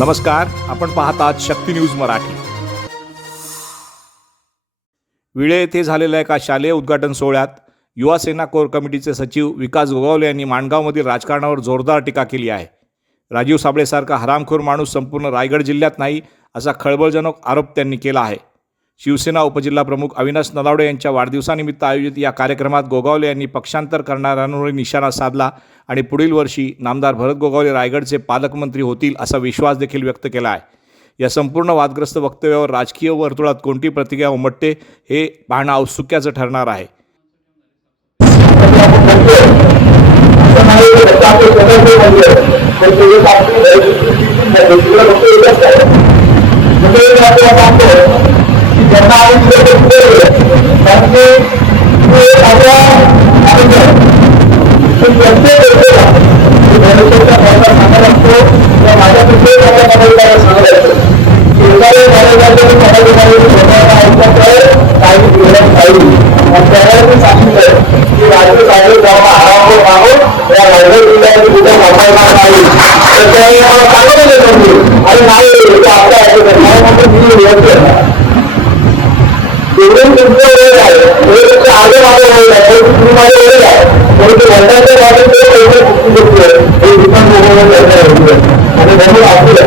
नमस्कार आपण पाहतात शक्ती न्यूज मराठी. विळे येथे झालेल्या एका शालेय उद्घाटन सोहळ्यात युवा सेना कोर कमिटीचे सचिव विकास गोगावले यांनी माणगावमधील राजकारणावर जोरदार टीका केली आहे. राजीव साबळेसारखा हरामखोर माणूस संपूर्ण रायगड जिल्ह्यात नाही असा खळबळजनक आरोप त्यांनी केला आहे. शिवसेना उपजिल्हाप्रमुख अविनाश नलावडे यांच्या वाढदिवसानिमित्त आयोजित या कार्यक्रमात गोगावले यांनी पक्षांतर करणाऱ्यांवर निशाणा साधला आणि पुढील वर्षी नामदार भरत गोगावले रायगडचे पालकमंत्री होतील असा विश्वास देखील व्यक्त केला आहे. या संपूर्ण वादग्रस्त वक्तव्यावर राजकीय वर्तुळात कोणती प्रतिक्रिया उमटते हे पाहणं औत्सुक्याचं ठरणार आहे. काही निर्णय पाहिजे आणि त्याला मी की राज्य साहेब आहोत या कुठे मोबाईल नाही तर त्यावेळी आणि नाही एवढं तुमचं वेळ आहे वेळेपेक्षा आगे माझं वेळ आहे पण तुम्ही माझं वेळ आहे परंतु वडिलांच्या बाबतीत ते पैसे चुकून घेतोय हे दुकान बघून आणि म्हणून आपलं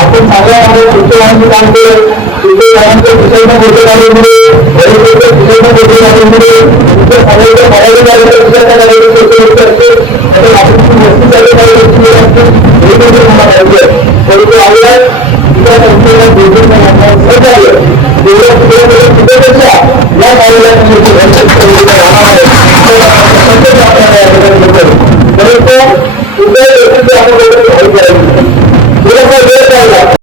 आपण चांगल्या माझ्या शिक्षकांची काम केलं शिक्षकांच्या विषयनं मोठे झाल्यामुळे गरीबांच्या विषयनं मोठे झाल्यामुळे तुमच्या समाजाच्या मराठी जागेच्या विषयाच्या जागेचे सोशल वर्क असते आणि आपण ती वस्तू जागे काही गोष्टी असते हे देखील मला माहिती परंतु आपल्या तुझ्या संस्थेला जोडून सहकार्य ఇంకా